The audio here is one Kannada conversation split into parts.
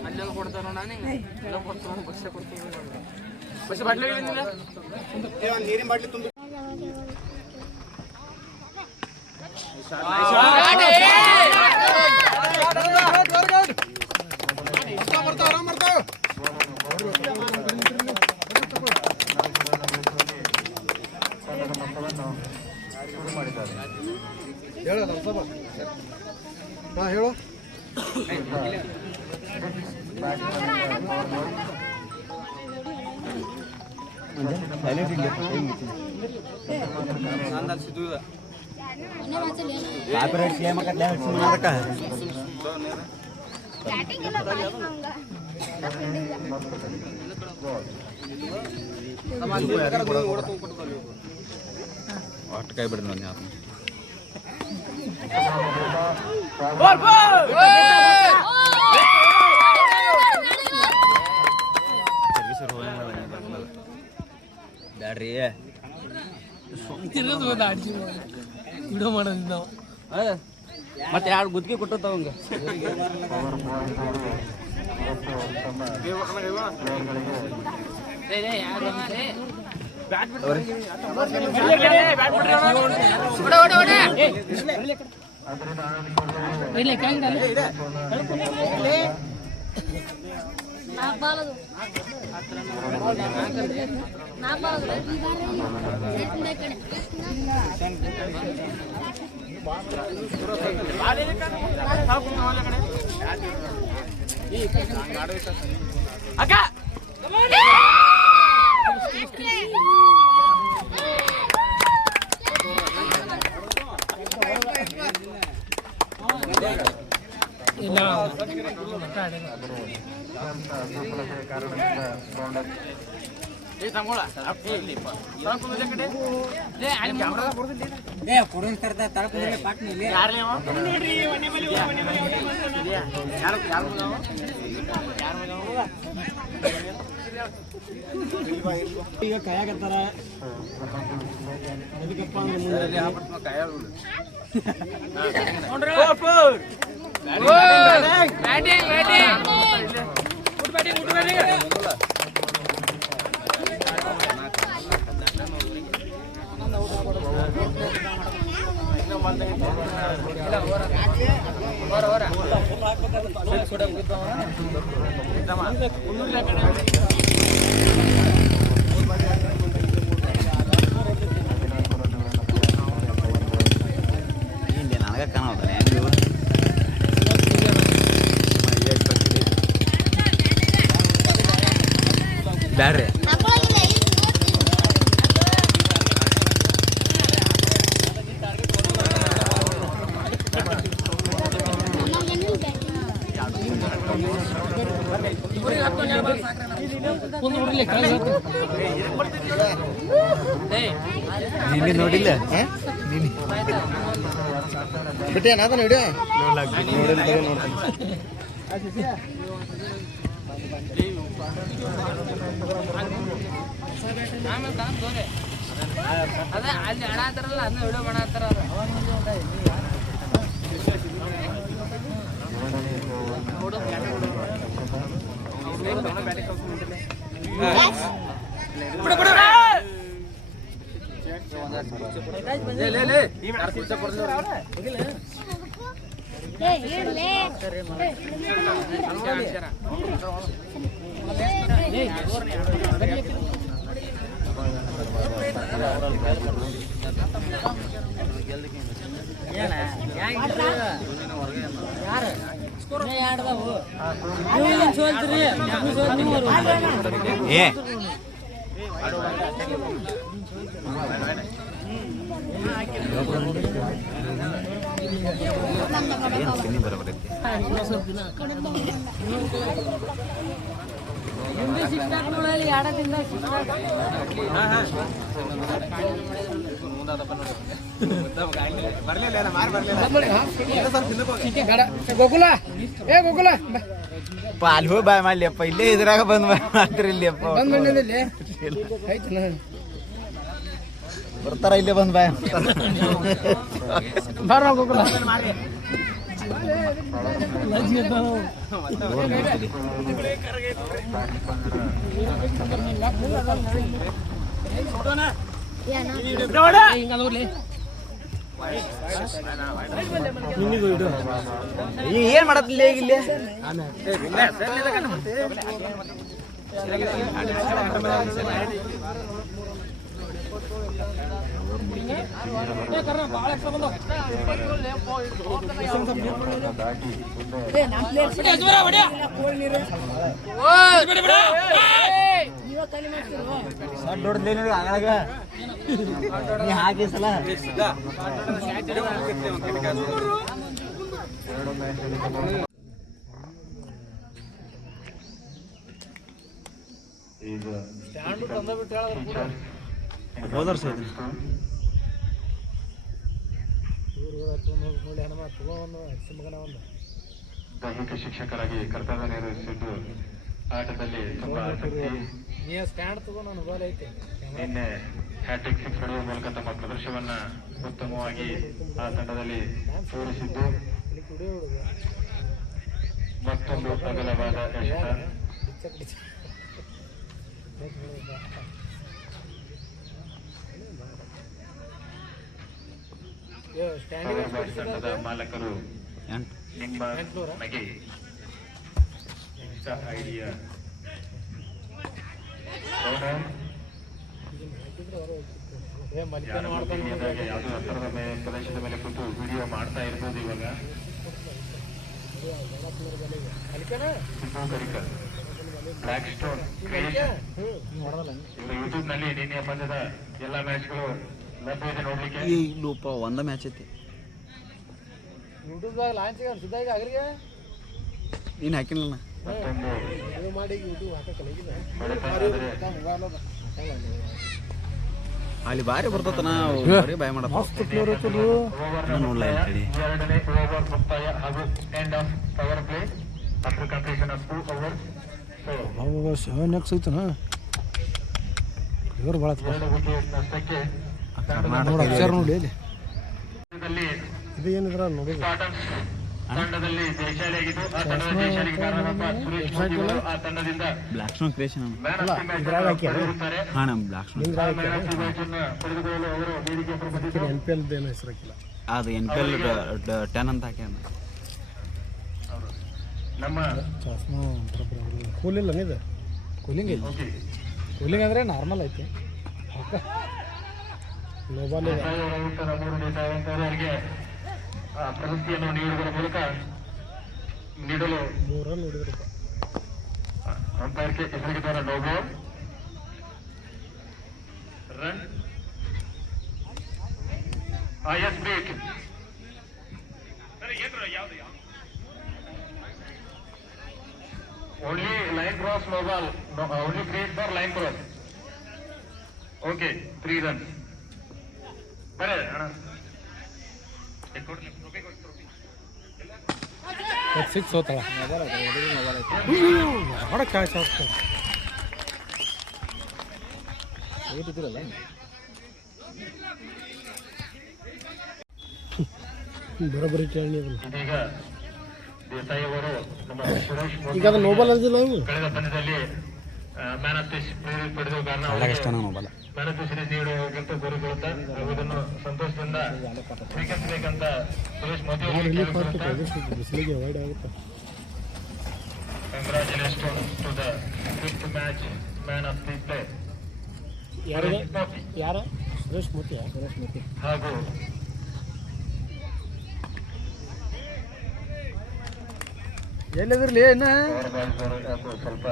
ಅಲ್ಲೆಲ್ಲ ಕೊಡ್ತಾರೋ ನಾನು ಎಲ್ಲ ಕೊಡ್ತಾರೋ ಬಸ್ಸೇ ಕೊಡ್ತೀವಿ ಬಸ್ ಬಾಟ್ಲಿ ನೀರಿನ ಬಾಟ್ಲಿ ತುಂಬ ಹೇಳೋದು ಸ್ವಲ್ಪ ಹಾಂ ಹೇಳು ಕಾರ್ಪೊರೇಟ್ ಕ್ಲೇಮ್ ಮಾಡಕ ಒಟ್ಟು ಕೈ ಬಿಡ್ರಿ ನಾನು ಯಾರು ಬ್ಯಾಡ್ರಿ ವಿಡಿಯೋ ಮಾಡೋದು ನಾವು ಮತ್ತೆ ಎರಡು ಗುತ್ತಿಗೆ ಕೊಟ್ಟವಂಗ ಅಕ್ಕ ಇಲ್ಲ ಈಗ ಕಾಯಾಕತ್ತಾರ ನನಗೆ ಕಾಣೋದಾನೆ ಬ್ಯಾಡ್ರಿ ನಿನ್ನೆ ನೋಡಿಲ್ಲ ಬಿಟ್ಟೆ ನಾದನ ಹಿಡಿಯ ಅದೇ ಅಲ್ಲಿ ಹಣ ಅಂತಾರಲ್ಲ ಅದನ್ನ ವಿಡಿಯೋ ಮಾಡತ್ತಾರ ಗೋಕುಲ ಏ ಗೋಕುಲ ಪಾಲ್ ಹೋ ಬಾಯ್ ಮಾಡ್ಲಿಯಪ್ಪ ಇಲ್ಲೇ ಇದ್ರಾಗ ಬಂದ್ ಮಾಡ್ತಿರಿ ಇಲ್ಲಿಯಪ್ಪ ಬಂದ್ ಬಂದಿದ್ದಲ್ಲಿ ಬರ್ತಾರ ಇಲ್ಲೇ ಬಂದು ಬಾಯ್ ಬಾರ ಗೋಕುಲ ಲಜ್ಜೆ ಇದ್ದಾನು. ಏನ್ ಮಾಡತ್ತಿಲ್ಲ ಈಗ ಇಲ್ಲಿ ಅಂಗಡಾಗ ನೀ ಹಾಕಿ ಸಲ ಹೋದರ್ಸ ದೈಹಿಕ ಶಿಕ್ಷಕರಾಗಿ ಕರ್ತವ್ಯ ನಿರ್ವಹಿಸಿದ್ದು ಆಟದಲ್ಲಿ ತುಂಬಾ ಆಸಕ್ತಿ. ನಿನ್ನೆ ಹ್ಯಾಟ್ರಿಕ್ ಸಿಕ್ಸ್ ಹೊಡೆಯುವ ಮೂಲಕ ತಮ್ಮ ಪ್ರದರ್ಶನವನ್ನ ಉತ್ತಮವಾಗಿ ಆ ತಂಡದಲ್ಲಿ ತೋರಿಸಿದ್ದು ಮತ್ತೊಂದು ಅಗಲವಾದ ಯಶ. ತಂಡದ ಮಾಲಕರು ನಿಮ್ಮ ನಗೆ ಐಡಿಯಾ ಯಾವುದು ಹತ್ತಿರದ ಪ್ರದೇಶದ ಮೇಲೆ ಕೂತು ವಿಡಿಯೋ ಮಾಡ್ತಾ ಇರ್ಬೋದು. ಇವಾಗ ಬ್ಲಾಕ್ ಸ್ಟೋನ್ ಯೂಟ್ಯೂಬ್ ನಲ್ಲಿ ನಿನ್ನೆ ಪಂದ್ಯದ ಎಲ್ಲ ಮ್ಯಾಚ್ಗಳು ಲಭ್ಯ ಇದೆ ನೋಡ್ಲಿಕ್ಕೆ. ಲೂಪ ಒಂದ ಮ್ಯಾಚ್ ಐತಿ ನೀನ್ ಹಾಕಿಲ್ಲ ಮತ್ತೊಂದು ಅಲ್ಲಿ ಬಾರಿ ಬರ್ತತ ಬಾಯ್ ಮಾಡತ್ತ ನೋಡ್ಲ ಹೇಳಿ ಎರಡನೇ ಓವರ್ ಮುಕ್ತಾಯ ಹಾಗೂ end of power play after completion of 2 overs. Next ಐತನ ಇವರು ಭಾಳ ವಿಕೆಟ್ ನಷ್ಟಕ್ಕೆ ಕರ್ನಾಟಕ ನೋಡಿ ಇಲ್ಲಿ ಇದು ಏನಿದ್ರ ನೋಡಿ ತಂಡದಲ್ಲಿ ಜಯಶಾಲಿಯಾಗಿದ್ದು ಆ ತಂಡದ ಜಯಶಾಲಿಗೆ ಕಾರಣರಾದ ಸುರೇಶ್ ಮೋದಿ ಅವರು ಆ ತಂಡದಿಂದ Blackstone Creation man of the match ಪಡೆದಿರುತ್ತಾರೆ. ಹಾ ನಮ್ Blackstone man of the match ಅನ್ನು ಪಡೆದುಕೊಳ್ಳಲು ಅವರು ವೇದಿಕೆ ಬಂದಿದ್ದು NPL ಏನು ಹೆಸರಾಕಿಲ್ಲ ಅದು NPL 10 ಅಂತ ಹಾಕ್ಯಾನ. ನಮ್ಮ ಚಾಸ್ಮಾ ಕೂಲಿಲ್ಲ ಇದು ಕೂಲಿಂಗ್ ಇಲ್ಲ ಕೂಲಿಂಗ್ ಅಂದರೆ ನಾರ್ಮಲ್ ಐತಿ ಗ್ಲೋಬಲ್ ಇದೆ. ಅವರಿಗೆ ಪ್ರಶಸ್ತಿಯನ್ನು ನೀಡುವುದರ ಮೂಲಕ ನೀಡಲು 3 ರನ್ ನೋಡಿದ್ರು ಅಂಪೈರ್ಗೆ ಹೆಸರಿಗಿದ್ದಾರೆ. No ball run is break only line cross no ball only create for line cross. Okay 3 run ಬರೇ ಅಣ್ಣ 6 ಹೋತವ ಹೊಡ ಕ್ಯಾಚ್ ಆಗ್ತದೆ ಬರೋಬ್ಬರಿ ಕೇಳಿ ಇದೀಗ ದೇಸಾಯಿ ಅವರು ನಮ್ಮ ಸುರೇಶ್ ಈಗ ಅದು ನೋಬಲ್ ಅಂದಿಲ್ಲ ನೀವು ಕಳೆದ ಪಂದ್ಯದಲ್ಲಿ ಮ್ಯಾನ್ ಆಫ್ ದಿ ಸೀರೀಸ್ ಪಡೆದ ಕಾರಣ ಮ್ಯಾನ್ ಆಫ್ ದಿ ಸೀರೀಸ್ ನೀಡುವಂತ ಕೋರಿಕೊಳ್ಳುತ್ತಾ ಹಾಗೂ ಇದನ್ನು ಸಂತೋಷದಿಂದ ಸ್ವೀಕರಿಸಬೇಕಂತ ಸುರೇಶ್ ಮೋದಿ ಅವರು ಬಿಸಿಲಿಗೆ ಅವಾಯ್ಡ್ ಆಗುತ್ತೆ. Congratulation to the 5th match man of the play ಯಾರು ಸುರೇಶ್ ಮೋತಿ ಹಾಗೂ ಎಲ್ಲಿದ್ರಲಿ ಇನ್ನ ಸ್ವಲ್ಪ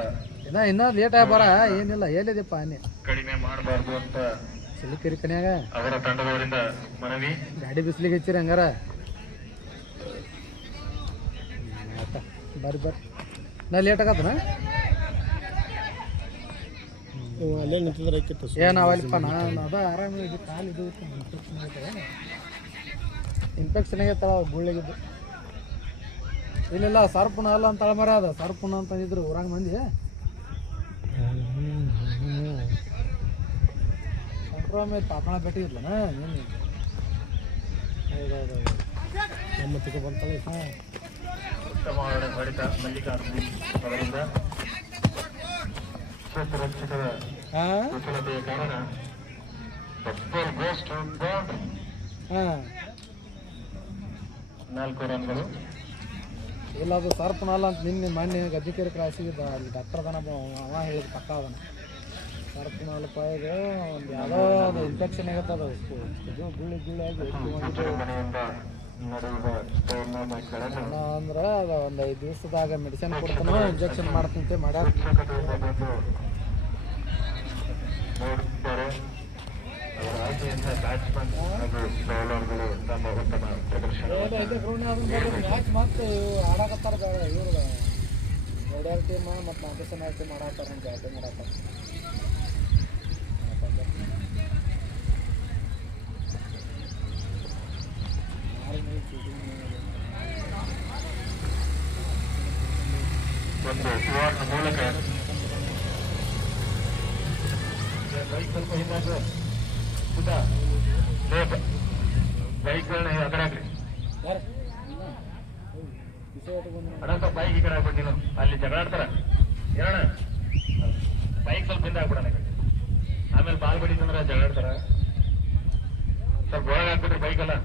ಇನ್ನ ಲೇಟ್ ಆಗಿ ಬರ ಏನಿಲ್ಲ ಎಲ್ಲಿದೆಪ್ಪ ಅನ್ನಿ ಕಡಿಮೆ ಮಾಡಬಾರ್ದು ಅಂತ ಸಿಲಿಕಿರಿ ಕನ್ಯಾಗ ಅವರ ತಂಡದವರಿಂದ ಮನವಿ. ಗಾಡಿ ಬಿಸಿಲಿಗೆ ಹಚ್ಚಿರಿ ಹಂಗಾರ ಬರ್ರಿ ನಾ ಲೇಟ್ ಆಗತ್ತನ ಅಲ್ಲೇ ನಿಂತಿದ್ರೆ ಏನು ಅವಲ್ಲಪ್ಪ ನಾನು ಅದ ಆರಾಮಾಗಿ ಕಾಲು ಇದು ಇನ್ಫೆಕ್ಷನ್ ಆಗೈತಳ ಗುಳ್ಳೆಗಿದ್ದು. ಇಲ್ಲ ಸರ್ಪುಣ ಅಲ್ಲ ಅಂತ ಮರ ಅದ ಸರ್ಪುಣ ಅಂತಂದಿದ್ರು ಊರಾಗ ಮಂದಿ ಶುಕ್ರವಾರ ಪಾಪಣ ಭೇಟಿ ಇರ್ಲನ ನೀನು ಹೌದೌದು ನಮ್ಮ ತಿಕ್ಕ ಬಂತಲ್ಲ ಹಾಂ ಉತ್ತಮ ಹೊಡೆತ ಮಲ್ಲಿಕಾರ್ಜುನ್ ಅವರಿಂದ ಸುರಕ್ಷಿತರ ವಿಫಲತೆಯ ಕಾರಣ ಫುಟ್ಬಾಲ್ ಗೋಸ್ ಟು ಬೌಂಡ್ರಿ. ಹಾಂ 4 ರನ್ಗಳು. ಇಲ್ಲ ಅದು ಸರ್ಪನಲ್ಲ ಅಂತ ನಿನ್ನೆ ಮೊನ್ನೆ ಗದ್ದಿಕೆರೆ ಕ್ರಾಸಿಗೆ ಅಲ್ಲಿ ಡಾಕ್ಟರ್ ಅದನ ಅವ ಹೇಳಿದ ಪಕ್ಕ ಅದನ ಸರ್ಪನಲ್ಲಪ್ಪ ಇದು ಒಂದು ಯಾವುದೋ ಅದು ಇನ್ಫೆಕ್ಷನ್ ಆಗತ್ತದ ಗುಳ್ಳಿ ಮನೆಯಿಂದ ನಡೆಯುವ ಟೂರ್ನಮೆಂಟ್ ಗಳನ್ನು ಅಂದ್ರೆ ಅದು ಒಂದು 5 ದಿವಸದಾಗ ಮೆಡಿಸಿನ್ ಕೊಡ್ತಾನೋ ಇಂಜೆಕ್ಷನ್ ಮಾಡ್ತಂತೆ ಮಾಡ್ಯಾರ. ವೀಕ್ಷಕತೆಯಿಂದ ಬಂದು ನೋಡುತ್ತಾರೆ. ಅವರ ಆಯ್ಕೆಯಿಂದ ಬ್ಯಾಟ್ಸ್ಮನ್ ಹಾಗೂ ಬೌಲರ್ಗಳು ತಮ್ಮ ಉತ್ತಮ ಪ್ರದರ್ಶನ. ಮ್ಯಾಚ್ ಮತ್ತೆ ಆಡಕತ್ತಾರ ಬೇಡ ಇವ್ರು ಓಡ್ಯಾರ ಟೀಮ್ ಮತ್ತು ಪಾಕಿಸ್ತಾನ ಟೀಮ್ ಆಡತ್ತಾರ ಅಂತ ಬ್ಯಾಟಿಂಗ್ ಮಾಡತ್ತಾರ. ಒಂದು ಸುವರ್ಣ ಮೂಲಕ ಬೈಕ್ ಸ್ವಲ್ಪ ಹಿಂದಾಗ ಬೈಕ್ಗಳನ್ನ ಅದರಾಗ್ರಿ ಅಣ್ಣ ಬೈಕ್ ಈ ಕಡೆ ಆಗ್ಬಿಟ್ಟು ನೀನು ಅಲ್ಲಿ ಜಗಳ ಆಡ್ತಾರ ಏನಣ್ಣ ಬೈಕ್ ಸ್ವಲ್ಪ ಹಿಂದಾಗ್ಬಿಡಣ ಆಮೇಲೆ ಬಾಲ್ ಬಡಿತಂದ್ರೆ ಜಗಳ ಆಡ್ತಾರ. ಸ್ವಲ್ಪ ಒಳಗೆ ಹಾಕ್ಬಿಟ್ರಿ ಬೈಕ್ ಎಲ್ಲ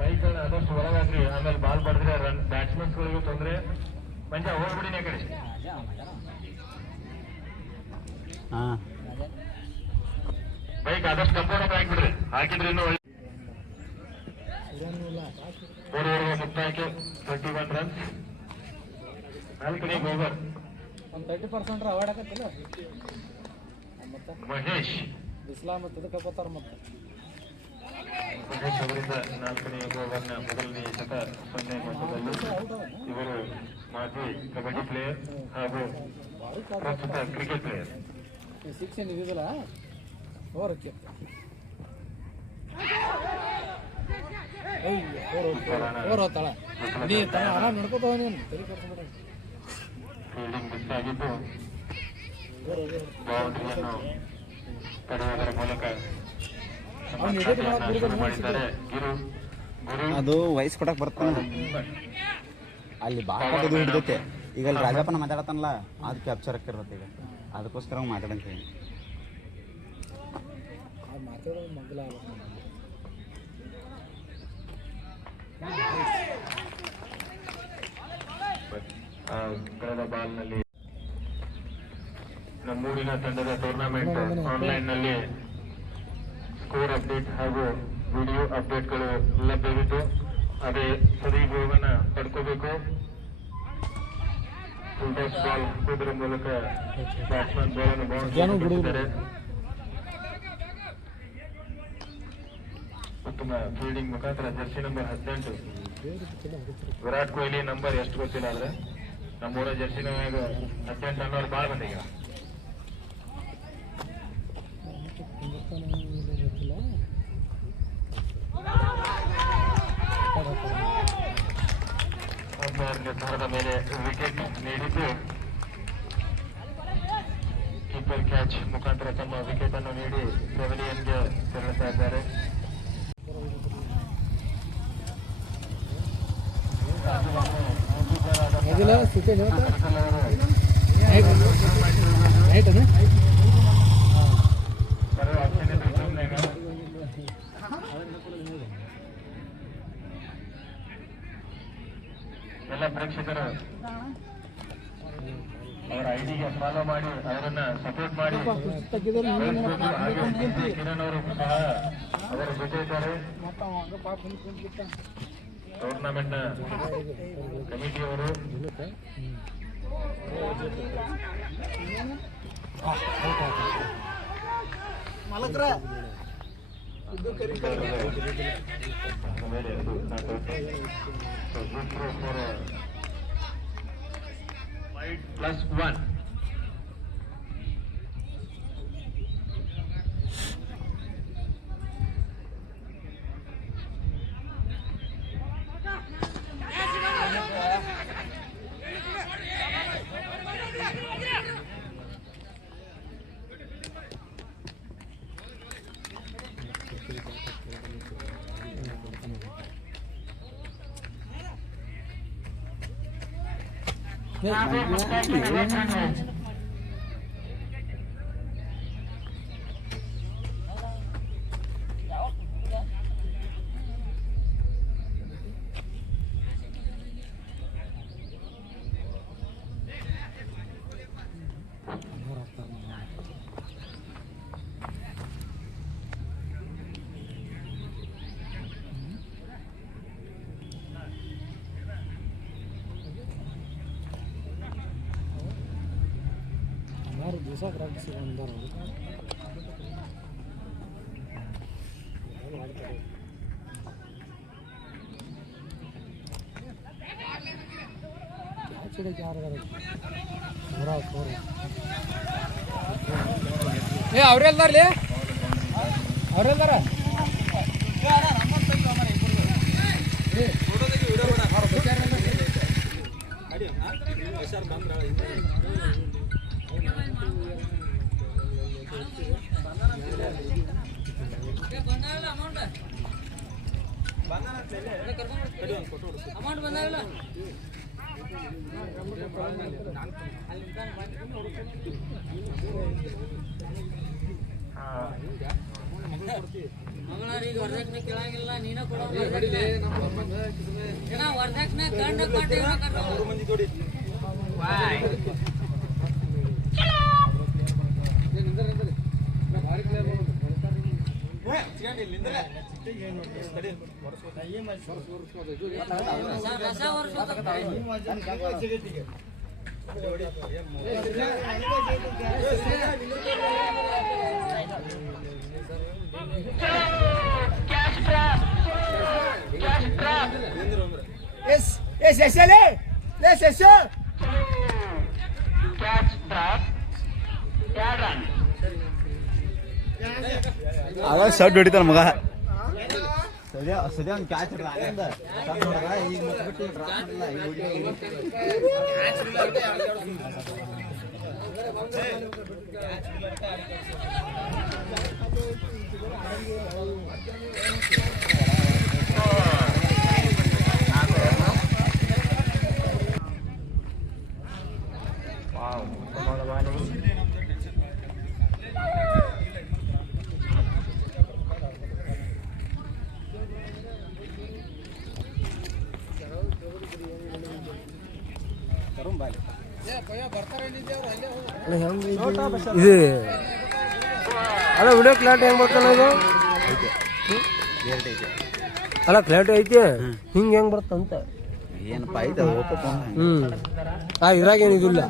ಬೈಕ್ಗಳನ್ನ ಆದಷ್ಟು ಒಳಗಾಗ್ರಿ. ಆಮೇಲೆ ಬಾಲ್ ಬಡಿದ್ರೆ ರನ್ ಬ್ಯಾಟ್ಸ್ಮನ್ಸ್ಗಳಿಗೂ ತೊಂದರೆ. ಮಂಜ ಹೋಗ್ಬಿಡಿನಿ ಆ ಕಡೆ. ಹಾಂ ಬೈಕ್ ಆದಷ್ಟು ಕಂಪೌಂಡ್ ಹಾಕ್ಬಿಡ್ರಿ. ಹಾಕಿದ್ರೆ ಇನ್ನೂ ಓವರ್ಗೆ ಮುಕ್ತಾಯಕ್ಕೆ 31 ರನ್ಸ್. 4ನೇ ಓವರ್. ಒಂದು 30% ಅವಾರ್ಡ್ ಆಗತ್ತಿಲ್ಲ ಮತ್ತೆ ಮಹೇಶ್ ಬಿಸ್ಲಾ ಮತ್ತು ಇದಕ್ಕೆ ಹಾಕೋತಾರ ಮತ್ತೆ ಮಹೇಶ್ ಅವರಿಂದ 4ನೇ ಓವರ್ನ ಮೊದಲನೇ ಶತ 0 ಮೊತ್ತದಲ್ಲಿ. ಇವರು ಮಾಜಿ ಕಬಡ್ಡಿ ಪ್ಲೇಯರ್ ಹಾಗೂ ಪ್ರಸ್ತುತ ಕ್ರಿಕೆಟ್ ಪ್ಲೇಯರ್. ಶಿಕ್ಷಣ ಇದಿಲ್ಲ ಓರಕ್ಕೆ ಓರ್ ಹೋಗ್ತಾಳ ನೀ ತನ ಆರಾಮ್ ನೋಡ್ಕೋತಾವ ನೀನು ತಲೆ ಕೆಡ್ಸ್ಬಿಡ್ರಿ. ಫೀಲ್ಡಿಂಗ್ ಮಿಸ್ ಆಗಿದ್ದು ಬೌಂಡ್ರಿಯನ್ನು ತಡೆಯುವುದರ ಮೂಲಕ ಶುರು ಮಾಡಿದ್ದಾರೆ ಗುರು. ಅದು ವಯಸ್ಸು ಕೊಡಕ್ಕೆ ಬರ್ತಾನೆ ಅಲ್ಲಿ ಭಾಳ ಹಿಡಿದೈತೆ. ಈಗ ಅಲ್ಲಿ ರಾಜಪ್ಪನ ಮಾತಾಡತಾನಲ್ಲ ಅದು ಕ್ಯಾಪ್ಚರ್ ಆಗ್ತಿರತ್ತೆ. ಈಗ ಅದಕ್ಕೋಸ್ಕರ ಮಾತಾಡಂತ ಹೇಳಿ ಅದು ಮಾತಾಡೋದು ಮಗ್ಲ ಆಗ್ಬೇಕು. ಕಳೆದ ಬಾಲ್ನಲ್ಲಿ ನಮ್ಮೂರಿನ ತಂಡದ ಟೂರ್ನಮೆಂಟ್ ಆನ್ಲೈನ್ ನಲ್ಲಿ ಸ್ಕೋರ್ ಅಪ್ಡೇಟ್ ಹಾಗೂ ವಿಡಿಯೋ ಅಪ್ಡೇಟ್ಗಳು ಲಭ್ಯವಿದ್ದು ಅದೇ ಸದುಪಯೋಗವನ್ನ ಪಡ್ಕೋಬೇಕು. ಫುಲ್ ಟಾಸ್ ಬಾಲ್ ಹಾಕೋದ್ರ ಮೂಲಕ ಬ್ಯಾಟ್ಸ್ಮನ್ ಬಾಲ್ ಅನ್ನು ಬೌನ್ಸ್ ಬಿಡುತ್ತಾರೆ. ಉತ್ತಮ ಫೀಲ್ಡಿಂಗ್ ಮುಖಾಂತರ Jersey number 18 Virat Kohli number ಎಷ್ಟು ಗೊತ್ತಿಲ್ಲ ಆದ್ರೆ ನಮ್ಮೂರ ಜರ್ಸಿ ಮ್ಯಾಗ 18 ಅನ್ನೋರು ಭಾಳ ಬಂದೀಗ. ನಿರ್ಧಾರದ ಮೇಲೆ ವಿಕೆಟ್ ನೀಡಿದ್ದು ಕೀಪರ್ ಕ್ಯಾಚ್ ಮುಖಾಂತರ ತಮ್ಮ ವಿಕೆಟ್ ಅನ್ನು ನೀಡಿ ಪೆವಿಲಿಯನ್ಗೆ ತೆರಳುತ್ತಾ ಇದ್ದಾರೆ. ಎಲ್ಲ ಪ್ರೇಕ್ಷಕರು ಅವರ ಐಡಿಗೆ ಫಾಲೋ ಮಾಡಿ ಅವರನ್ನ ಸಪೋರ್ಟ್ ಮಾಡಿ ಕಿರಣ್ ಅವರು ಸಹ ಅವರ ಜೊತೆ ಇದ್ದಾರೆ. ಟೂರ್ನಮೆಂಟ್ ನ ಕಮಿಟಿಯವರು +1. ದಿವಸ ಪ್ರಾಕ್ಟೀಸ್ ಬಂದಾರ ಏ ಅವ್ರೆಲ್ದಾರ್ಲಿ ಅವ್ರೆಲ್ದಾರ ಅಮೌಂಟ್ ಬಂದಾಗಲ್ಲ ಮಂಗಳಾರಿಗೆ ವರದಕ್ಷಿಣೆ ಕೇಳಂಗಿಲ್ಲ ನೀನ ಕೊಡೋ ವರದಕ್ಷಿಣೆ ಗಂಡ ಕೊಟ್ಟು ಅವಾಗ ಶರ್ಟ್ ಹೊಡಿತಾನ ಮಗ ಸದ್ಯ ಒಂದು ಕ್ಯಾಚ್ ಈಗ ಇದು ಅಲ್ಲ ವಿಡಿಯೋ ಕ್ಲಾರಿಟಿ ಹೆಂಗ್ ಬರ್ತಾನ ಇದು ಅಲ್ಲ ಕ್ಲಾರಿಟಿ ಐತಿ ಹಿಂಗೆ ಹೆಂಗ್ ಬರ್ತಂತ ಏನಪ್ಪ ಐತೆ ಇದ್ರಾಗ ಏನು ಇದಿಲ್ಲ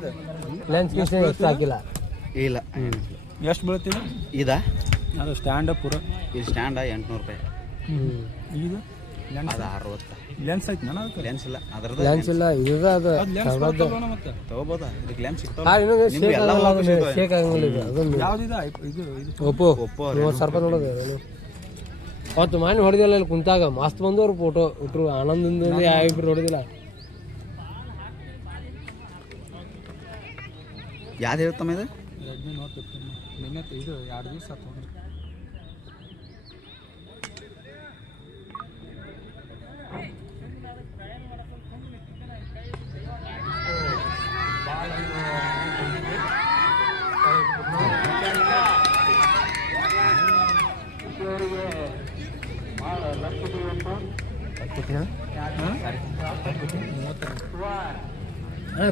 ಲೆನ್ಸ್ ಗಿನ್ಸ್ ಎಷ್ಟು ಹಾಕಿಲ್ಲ ಇಲ್ಲ ಎಷ್ಟು ಬೀಳ್ತೀವಿ ಇದಾ ಅದು ಸ್ಟ್ಯಾಂಡ್ ಪೂರ ಇದು ಸ್ಟ್ಯಾಂಡ 800 ರೂಪಾಯಿ ಇದು ಅದು 60 ಲೆನ್ಸ್ ಐತಿ ಲೆನ್ಸ್ ಇಲ್ಲ ಅದ್ರದ್ದು ಲೆನ್ಸ್ ಇಲ್ಲ ಇದು ಅದು ತಗೋಬೋದಾ ಇದಕ್ಕೆ ಲೆನ್ಸ್ ಶೇಕ್ ಆಗಂಗಿಲ್ಲ ಇದು ಒಪ್ಪೋ 30,000 ರೂಪಾಯಿ ನೋಡೋದು ಅವತ್ತು ಮಾಡಿ ಹೊಡೆದಿಲ್ಲ ಇಲ್ಲಿ ಕುಂತಾಗ ಮಸ್ತ್ ಬಂದವ್ರು ಫೋಟೋ ಇಟ್ರು ಆನಂದಿಂದ ಇಬ್ರು ಹೊಡೆದಿಲ್ಲ ಯಾವ್ದು ಹೇಳ್ತಮ್ಮ ಇದು ರೆಡ್ಮಿ ನೋಟ್ 15 ನಿನ್ನೆ ಇದು 2 ದಿವಸ ಆಯ್ತು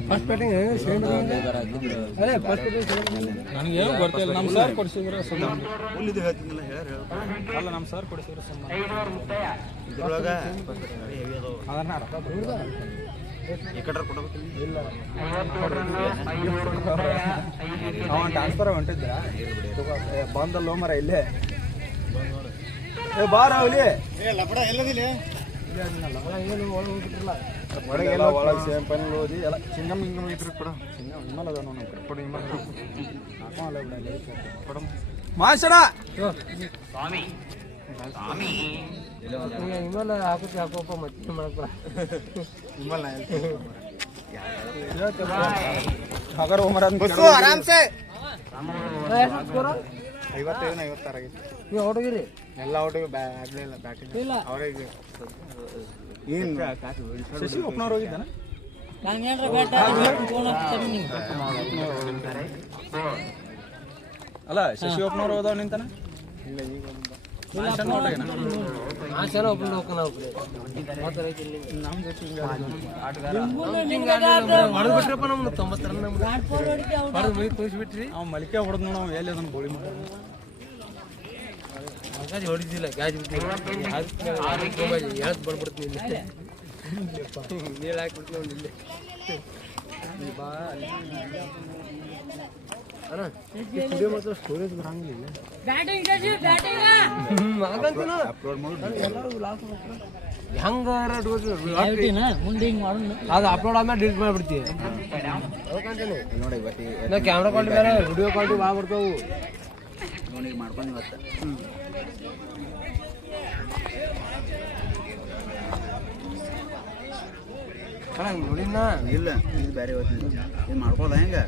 ಫಸ್ಟ್ ಬ್ಯಾಟಿಂಗ್ ನನಗೇನು ಗೊತ್ತಿಲ್ಲ ನಮ್ಮ ಸರ್ ಕೊಡಿಸಿದ್ರೆ ಅಲ್ಲ ನಮ್ಮ ಸರ್ ಕೊಡಿಸಿದ್ರೆ ಅವ ಟ್ರಾನ್ಸ್ಫರ್ ಹೊಂಟಿದ್ದ ಬಂದಲ್ಲ ಮರ ಇಲ್ಲೇ ಬಾರ ಅವಲಿ ಒಳಗೆ ಸೇಮ್ ಫೈನಲ್ ಓದಿ ಎಲ್ಲ ಚಿಂಗಮ್ ಹಿಂಗಮ್ ಇದ್ರು ಕೊಡ ಚಿಂಗಮ್ ಹಿಮ್ಮಲ್ ಅದ ನೋಡಿ ಕೊಡು ಹಿಮ್ಮಲ್ ಮಾಸಡ ಹಿಮ್ಮಲ್ ಹಾಕೋಪ್ಪ ಮತ್ತೆ ಮಾಡಪ್ಪ ಹಿಮ್ಮಲ್ ಅಗರ್ ಉಮರ್ ಆರಾಮ್ಸೆ 55-56 ಆಗಿತ್ತು ನೀವು ಔಟೋಗಿರಿ ಎಲ್ಲ ಔಟಿಗೆ ಆಗಲಿಲ್ಲ ಬ್ಯಾಟಿಂಗ್ ಇಲ್ಲ ಅವ್ರಿಗೆ ಏನು ಶಶಿ ಒಪ್ನವ್ರು ಹೋಗಿದ್ದಾನೆ ಅಲ್ಲ ಶಶಿ ಒಪ್ಪನವ್ರು ಹೋದವ್ ನಿಂತಾನ ಹೊಡೆದ್ಬಿಟ್ರಪ್ಪ ನಮ್ದು 90 ರನ್ ತೋರಿಸ್ಬಿಟ್ರಿ ಅವ್ ಮಲಿಕೆ ಹೊಡೆದ್ ನೋಡ ಎಲ್ಲಿ ಅದನ್ನ ಗೋಳಿ ಮಾಡಿ ಹೊಡಿದಿಲ್ಲ ಗ್ಯಾಜ್ ಬಿಟ್ಟು ಬಂದ್ಬಿಡ್ತೀನಿ ನೀರು ಹಾಕ್ಬಿಡ್ತೀನಿ ಅವ್ನು ಇಲ್ಲೇ ಬಾ ಅಣ್ಣ ಸ್ಟುಡಿಯೋ ಮಾತ್ರ ಸ್ಟೋರೇಜ್ ಬರಂಗಿಲ್ಲ ಹೆಂಗಾರ ಅದು ಅಪ್ಲೋಡ್ ಆದ್ಮೇಲೆ ಡಿಲೀಟ್ ಮಾಡಿಬಿಡ್ತೀವಿ ನಾ ಕ್ಯಾಮ್ರಾ ಕ್ವಾಲಿಟಿ ಬೇರೆ ವಿಡಿಯೋ ಕ್ವಾಲಿಟಿ ಭಾಳ ಬರ್ತಾವು ನೋಡಿ ಮಾಡ್ಕೊಂಡು ಇವತ್ತು ನೋಡಿನ ಇಲ್ಲ ಇದು ಬೇರೆ ಇವತ್ತು ಇದು ಮಾಡ್ಕೋದ ಹೆಂಗೆ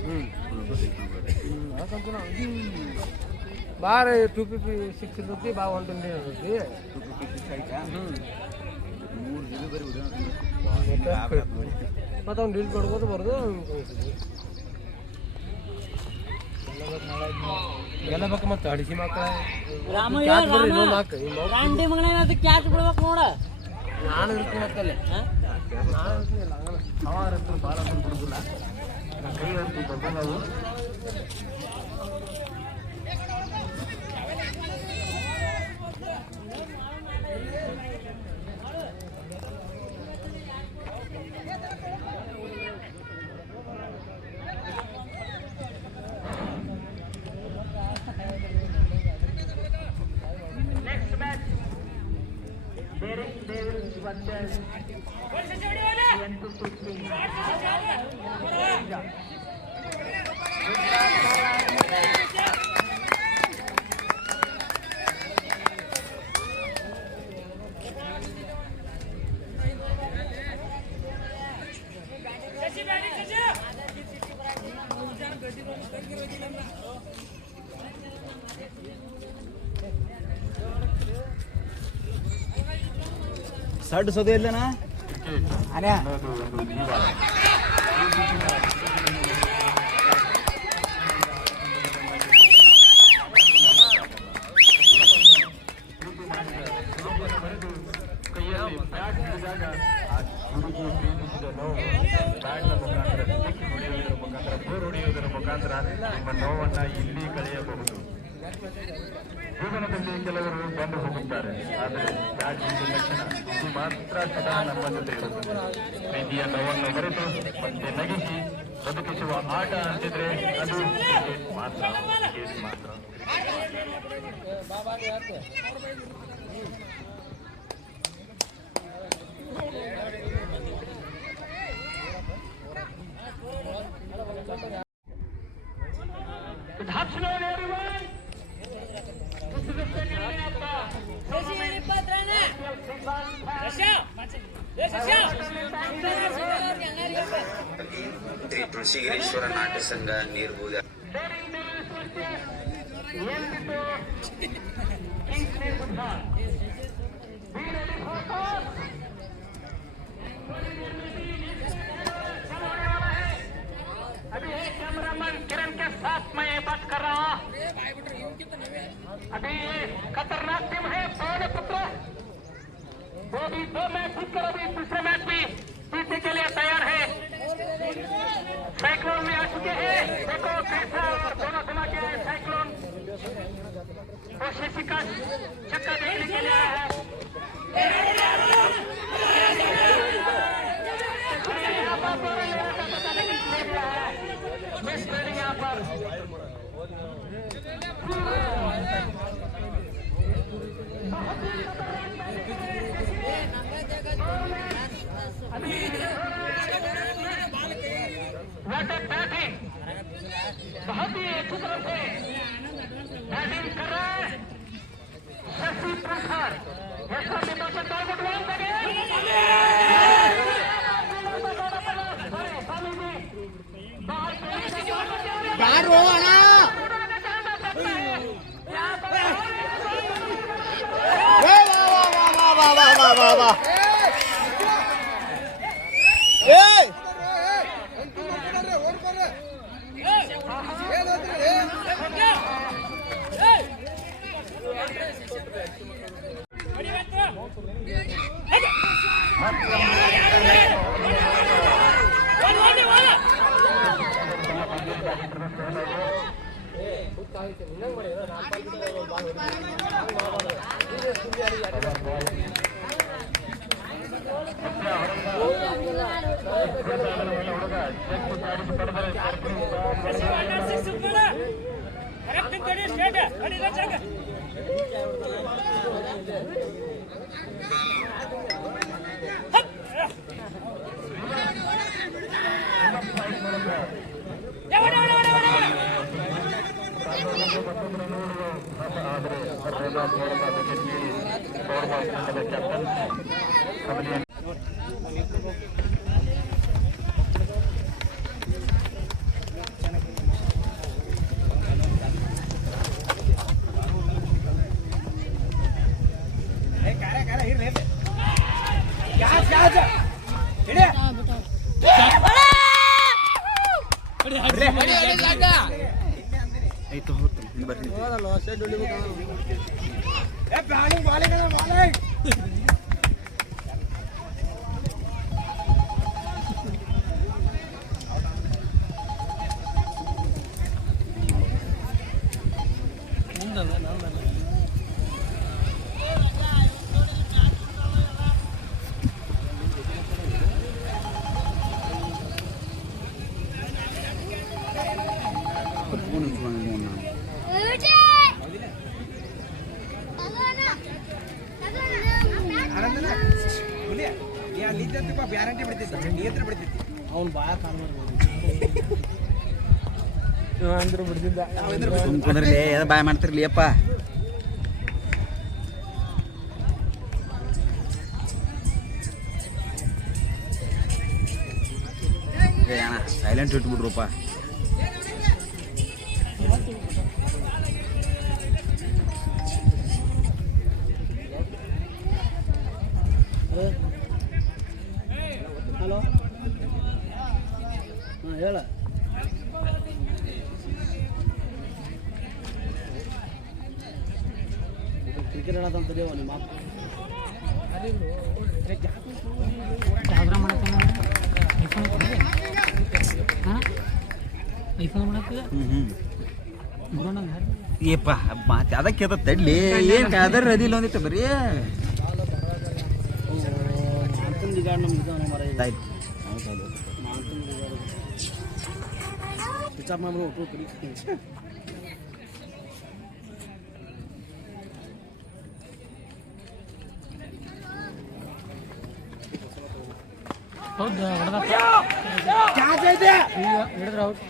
ಬಾರ 256 ಇರ್ತೈತಿ ಬಾ 120 ಇರ್ತೈತಿ ಮತ್ತು ಅವ್ನು ಡೀಲ್ ಮಾಡ್ಬೋದು ಬರ್ದು ಎಲ್ಲ ಬೇಕು ಮತ್ತೆ ಅಡಿಸಿ ಮಕ್ಕಳ ನಾನು ಇರ್ತೀನಿ ಮಕ್ಕಲ್ಲೇ ನಾನು ಇರ್ತೀನಿಲ್ಲ ಭಾಳ ಬಿಡುದಿಲ್ಲ ಕೈ ಇರ್ತೀವಿ ಬರ್ಬೋದು ಸಡ್ ಸೋದೆ ಇಲ್ಲನಾ ಅನ್ಯಾ ಮುಖಾಂತರ ನಿಮ್ಮ ನೋವನ್ನ ಇಲ್ಲಿ ಕಳೆಯಬಹುದು. ಜೀವನದಲ್ಲಿ ಕೆಲವರು ಬಂದು ಹೋಗುತ್ತಾರೆ, ಆದರೆ ಬ್ಯಾಟ್ ಬಿದ್ದ ತಕ್ಷಣ ಇದು ಮಾತ್ರ ಸದಾ ನಮ್ಮ ಜೊತೆ ಇರುತ್ತದೆ. ಪ್ರೀತಿಯ ನೋವನ್ನು ಮರೆತು ಮತ್ತೆ ನಗಿಸಿ ಬದುಕಿಸುವ ಆಟ ಅಂತಿದ್ರೆ ಅದು ಕ್ರಿಕೆಟ್ ಮಾತ್ರ. Good afternoon, everyone. ಶ್ರೀ ತುಳಸಿಗಿರೀಶ್ವರ ನಾಟ್ಯ ಸಂಘ ನೀರ್ಬೂದ अभी कैमरामैन किरण के साथ मैं ये बात कर रहा हूँ. अभी ये खतरनाक टीम है पाटलिपुत्र. वो भी 2 मैच जीतकर अभी दूसरे मैच भी जीतने के लिए तैयार है. साइक्लोन में आ चुके हैं. देखो कैसा और दोनों धमाके साइक्लोन कोशिश का चक्का देखने के लिए आया है. यहाँ पर बैटिंग बहुत ही अच्छी तरह से बैटिंग कर रहा है शशि प्रखर. ಆಯ್ತು ಹೋಗ್ತೀನಿ ಹಿಂದೆ ಬರ್ತೀನಿ ಅವ್ನು ಬಾಯ ಅಂದ್ರೆ ಬಿಡ್ತಿದ್ದ ಕುಂದ್ರಲಿ ಎದ ಬಾಯ್ ಮಾಡ್ತಿರ್ಲಿ ಅಪ್ಪ ಅಣ್ಣ ಸೈಲೆಂಟ್ ಇಟ್ಬಿಡ್ರಪ್ಪ ಹಲೋ ಹಾಂ ಹೇಳ ಕ್ರಿಕೆಟ್ ಆಡೋದಂತದೇವ ನಿಮ್ಮ ಏಪ್ಪ ಮಾತು ಅದಕ್ಕೆ ಅದ ತಡ್ಲಿ ಏನು ಅದರ ಅದಿಲ್ಲ ಒಂದಿಟ್ಟು ಬರೀ ಮಾನ್ಸೂನ್ ಜಿಗಾಡ್ ನಮ್ಗೆ ಮರ ಆಯ್ತು ಮಾನ್ಸೂನ್ ಜಿಗಾಡ್ ಸ್ವಿಚ್ ಆಫ್ ಮಾಡ್ಬಿಡು ಒಟ್ಟು ಕಡಿ ಹೌದು ಹಿಡಿದ್ರೆ ಔಟ್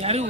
ಯಾರಿಗೂ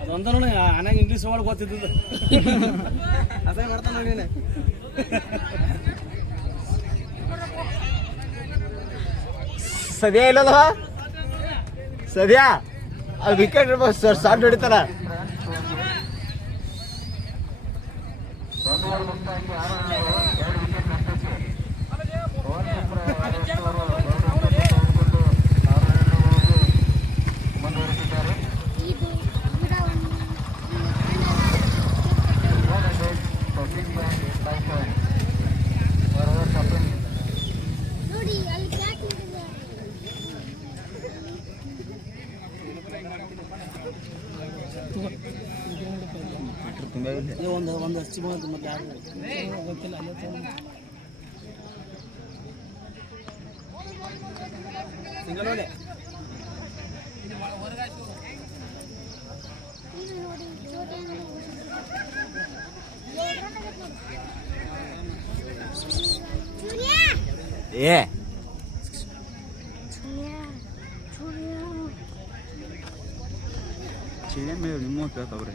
ಅದೊಂದ ನೋಡಿ ಆನಾಗ ಇಂಗ್ಲೀಷ್ ವರ್ಡ್ ಗೊತ್ತಿದ್ದು ಅದೇ ಮಾಡ್ತಾನ ನೀನೆ ಸದ್ಯ ಇಲ್ಲಲ್ವ ಸದ್ಯ ಅದು ವಿಕೆಟ್ ಸರ್ ಶಾರ್ಟ್ ಹೊಡಿತಾರ ನೋಡಿ ಅಲ್ಲಿ ಕ್ಯಾಟ್ ಇದೆ. ಒಂದು ಹಚ್ಚಿ ಬಂತು ಮತ್ತೆ ಯಾರು ಗೊತ್ತಿಲ್ಲ ಅಲ್ಲೇ ಸಿಂಗಲ್ ಒಲೆ ನೋಡಿ ಏ ಚಿಳೆ ಮೇಲೆ ನಿಮ್ಮ ಕೇಳ್ತಾವ್ರಿ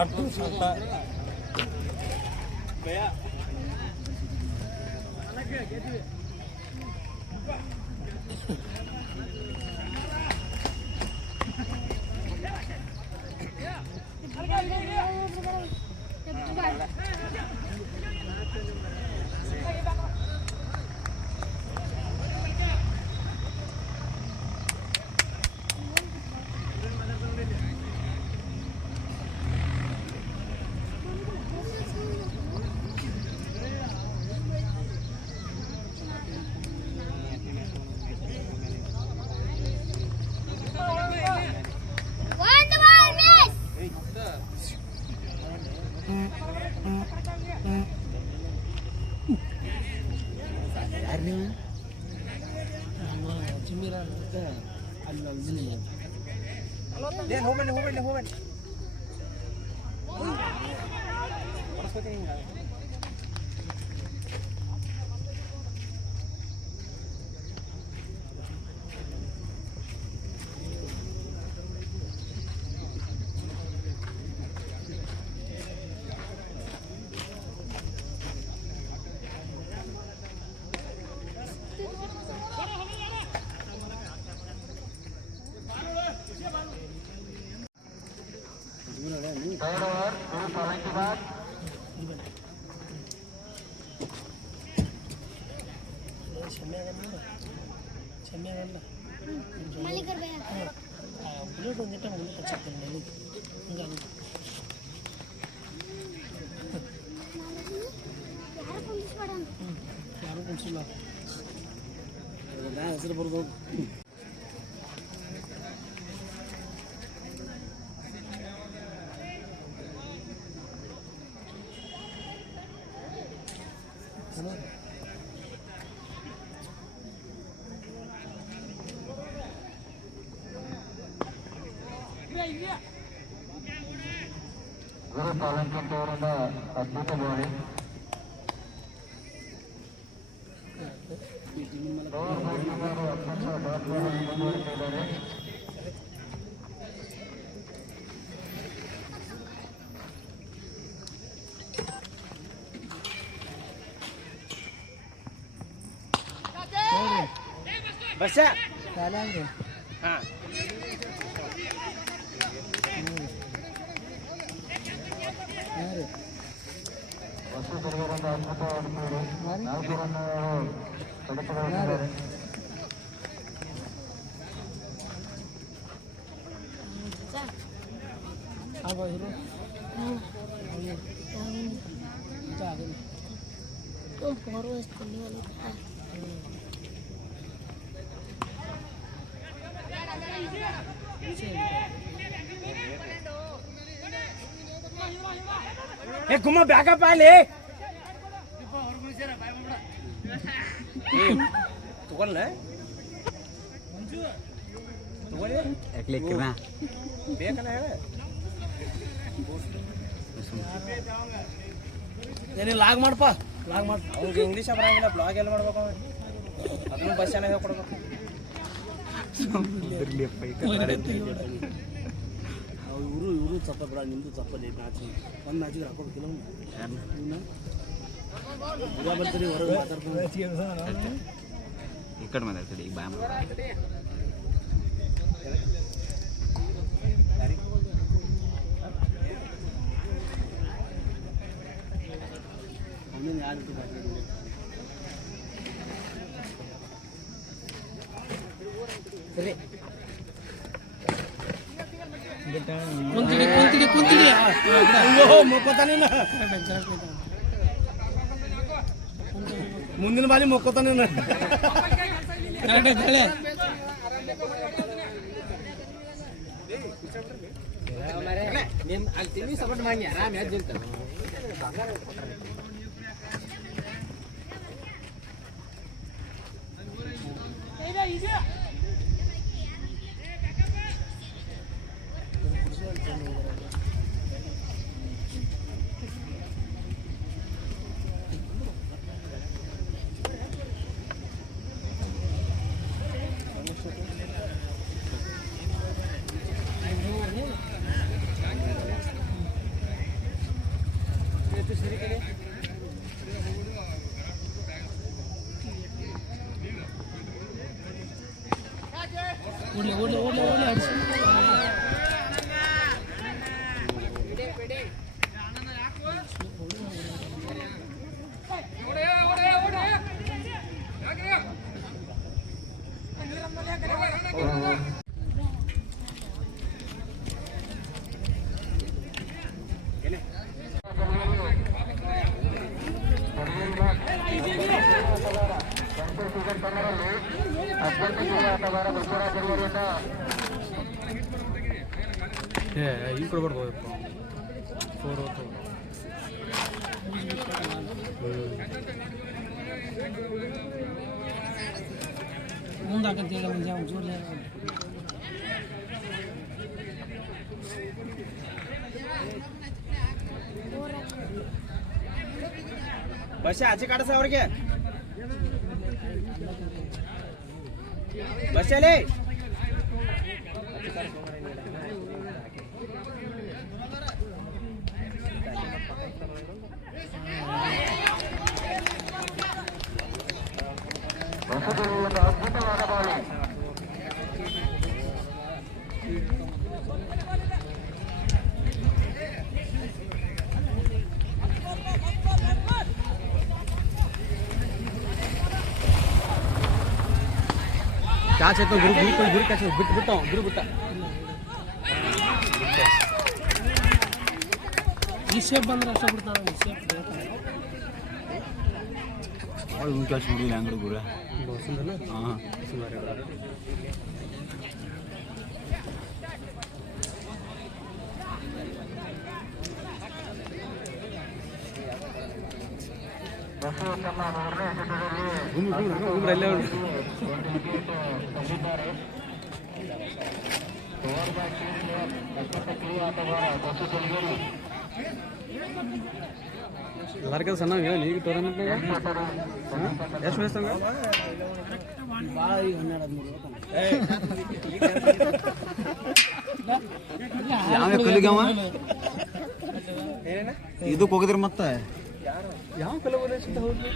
ಅಟ್ಟು ಸ್ವಲ್ಪ ಯಾರು ನೀವು ಜಿಮ್ಮಿರ ಅಲ್ಲಿ ಹೋಗ್ಬೇಡಿ ಮಲ್ಲಿಕರ್ ಭಯ ಬುಲೆಟ್ ಒಂದಿಟ್ಟ ಮುಂದೆ ಕಚ್ಚಿರ್ತೀನಿ ನನಗೆ ಹಿಂಗಾಗಿ ಯಾರು ಕುಂದಿಸ್ಬೇಡ ಯಾರೂ ಕುಣಿಸಿಲ್ಲ ಹೆಸರು ಬರೋದು ಗುರು ಸಾಲಂಕಿ ಅವರಿಂದ ಅದ್ಭುತ ಗೋಳಿ ಮುಂದುವರಿಸಿದ್ದಾರೆ. ಬಸ್ ಕಾಲಂಗೆ ಹಾಂ ಯಾರು ವಸ್ತು ಸರ್ವರಿಂದ ಅದ್ಭುತ ಹೊಡೆದಿದ್ದಾರೆ. ನಾಲ್ಕು ರನ್ ಹೊಡೆತಗಳಿದ್ದಾರೆ. ಆ ಹೀರೋ ಆಗಲ್ಲ ಪೋರು ವಸ್ತು ಏ ಕುಮ್ಮ ಬ್ಯಾಕಪ್ ಅಲ್ಲಿ ತಗೊಳ್ಳ ಯಾಕ್ಲಿಕ್ಕಿನ ಬೇಕಲ್ಲ ಹೇಳ ಏನಿಲ್ಲ ಲಾಗ್ ಮಾಡಪ್ಪ ಲಾಗ್ ಮಾಡಿ ಅವ್ರಿಗೆ ಇಂಗ್ಲೀಷ್ ಬರಂಗಿಲ್ಲ ಬ್ಲಾಗ್ ಎಲ್ಲ ಮಾಡ್ಬೇಕು ಅದನ್ನು ಬಸ್ ಚೆನ್ನಾಗಿ ಹೇಳ್ಕೊಡ್ಬೇಕು ಇವರು ಚಪ್ಪ ಬಿಡ ನಿಮ್ದು ಚಪ್ಪಲಿ ನಾಚಿ ಒಂದು ನಾಚಿಗೆ ಹಾಕೋಬೇಕಿಲ್ಲ ಬರ್ತೀರಿ ಹೊರಗೆ ಮಾತಾಡ್ತೀನಿ ಈ ಕಡೆ ಮಾತಾಡ್ತೀರಿ ಈಗ ಬಾಯ್ ಅವನೇನು ಯಾರು ಸರಿ ಕುಂತಿಗೆ ಮೊಕ್ಕೋತಾನೆ ಮುಂದಿನ ಬಾಲಿ ಮೊಕ್ಕೋತಾನೆ ಅಲ್ಲಿ ತಿನ್ನಿ ಸಪೋರ್ಟ್ ಮಾಡಿ ಆರಾಮ್ ಯಾರು ಗೆಲ್ತಾರೆ ಈಗ ಕೊಡ್ಬಾರ್ದು ಫೋರ್ ಮುಂದಾಕಂತ ಹೇಳಿ ಮುಂದೆ ಅವ್ನು ಜೋರ್ಲಿ ಬಸ್ ಆಚೆ ಕಾಡಸ ಅವ್ರಿಗೆ ಬಸ್ಸಲ್ಲಿ क्या चाहते हो गुरु क्या चाहते गुरु बिट्टा ಈ ಶೇಪ್ ಬಂದ್ರೆ ಅಷ್ಟೇ ಬಿಡ್ತಾವೆ ಈ ಶೇಪ್ ಅವಳು ಊಟ ಸುಡಿಲ್ಲ ಅಂಗಡಿ ಗುರ ಹಾಂ ಅಲ್ಲೇ ಎಲ್ಲರಿಗೂ ಸಣ್ಣ ಈಗ ಟೂರ್ನಮೆಂಟ್ನಾಗ ಎಷ್ಟು ವಯಸ್ಸಂಗ ಭಾಳ ಈಗ 12 ಯಾವ ಕಲಿಗವ ಇದಕ್ಕೆ ಹೋಗಿದ್ರಿ ಮತ್ತೆ ಯಾವ ಕಲೆ ಓದಿಸಿದ್ದ ಹೋಗ್ಲಿ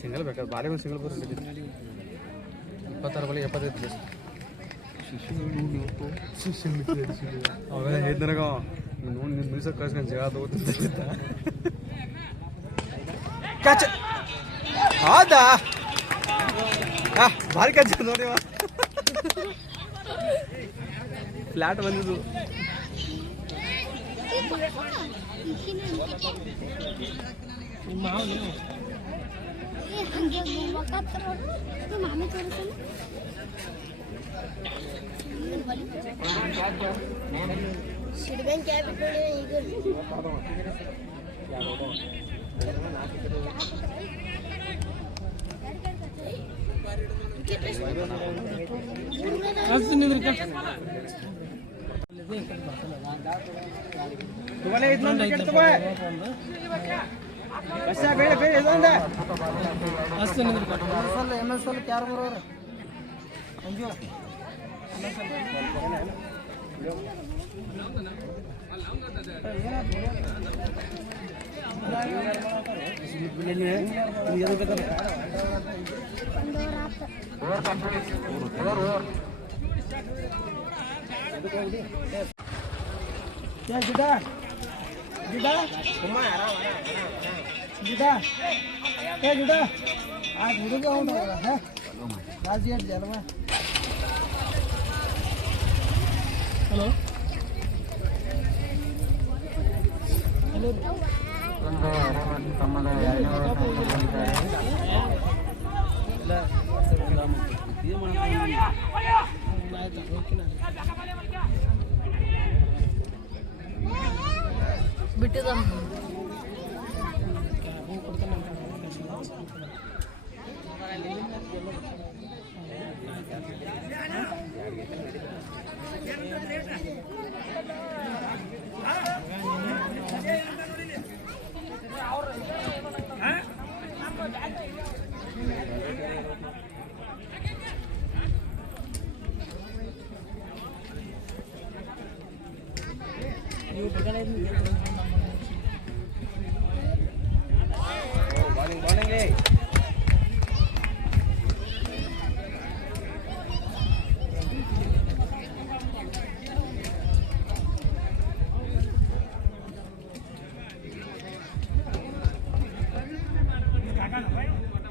ಸಿಂಗಲ್ ಬೇಕಾದ್ರೆ ಬಾರಿ ಒಂದು ಸಿಂಗಲ್ ಬರೋದು 26 ಬಲಿ 75 ಅವೆಲ್ಲ ಹೇಳಿದ್ನಾಗ ನೋಡಿ ನಿನ್ನ ಮ್ಯೂಸಿಕ್ ಕಳ್ಸ್ಕೊಂಡು ಜಗಳ ತಗೋತಿದ್ದ ಕ್ಯಾಚ್ ಹೌದಾ ಭಾರಿ ಕ್ಯಾಚ್ ನೋಡಿ ಫ್ಲಾಟ್ ಬಂದಿದ್ದು ಮಾಮಿ ತೋರಿಸಲ್ಲ ಸಿಡ್ಬೇನ್ ಕ್ಯಾಬ್ ಈಗ MSL ಯಾರು ಬರೋರು ಹಲೋ ಬಿಟ್ಟಿದ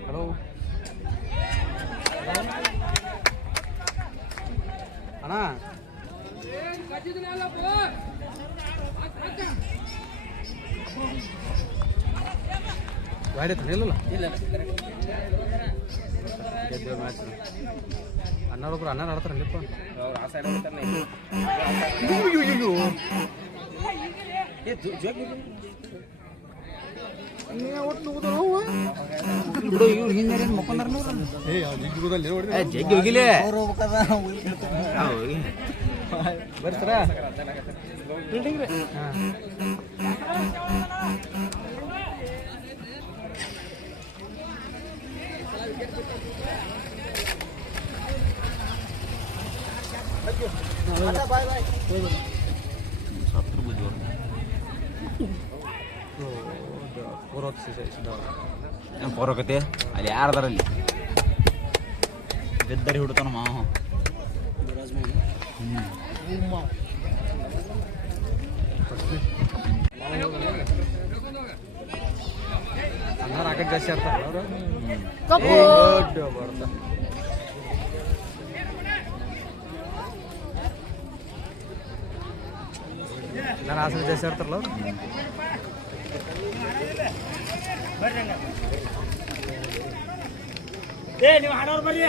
ಹಲೋ ಅಣ್ಣ ಗಾಡಿ ತಣಿಲ್ಲ ಗೆದ್ದ ಮ್ಯಾಚ್ ಅಣ್ಣರೊಬ್ರು ಅಣ್ಣ ಆಡ್ತಾರ ನಿಪ್ಪ ಜಗ್ಗಿ ಹೋಗಿಲೇ ಬರ್ತಾರ ಬಿಲ್ಡಿಂಗ್ ರೀ ಪೋರಕತೆ ಅಲ್ಲಿ ಯಾರದಾರಲ್ಲಿ ಬೆದ್ದರಿ ಹುಡ್ತಾನ ಮಾವ ಅಣ್ಣ ರಾಕೆಟ್ ಜಾಸ್ತಿ ಆಡ್ತಾರ ಅವರು ನಾನು ಆಸೆ ಜಾಸ್ತಿ ಆಡ್ತಾರಲ್ಲ ಅವ್ರು ನೀವು ಹಾಡೋರು ಬರ್ರಿ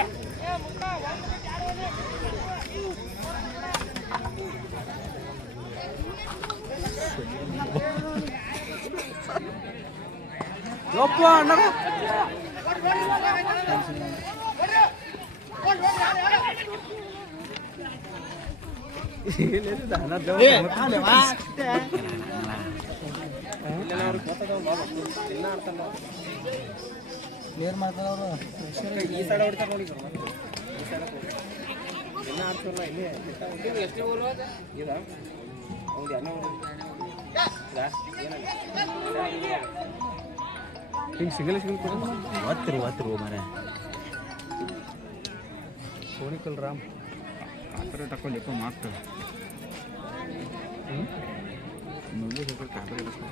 ಯಪ್ಪ ಅಣ್ಣ ಕ್ಲಿಯರ್ ಮಾಡ್ತಾರ ಅವರು ಈ ಸೈಡ್ ಹೊಡಿತಾರೆ ನೋಡಿ ಎಲ್ಲ ಆಡ್ತಾರಲ್ಲ ಇಲ್ಲಿ ಎಷ್ಟು ಇದ ಹೌದು ಅನ್ನ ಹಿಂಗೆ ಸಿಂಗಲ್ ಒತ್ತಿರು ಮನೆ ಸೋನಿಕಲ್ ರಾಮ್ ಆ ಥರ ತಗೊಂಡಿಪ್ಪ ಮಾಡ್ತಾರೆ ನುಗ್ಗಿ ಸ್ವಲ್ಪ ಕಾಪಿ ಇರುತ್ತೆ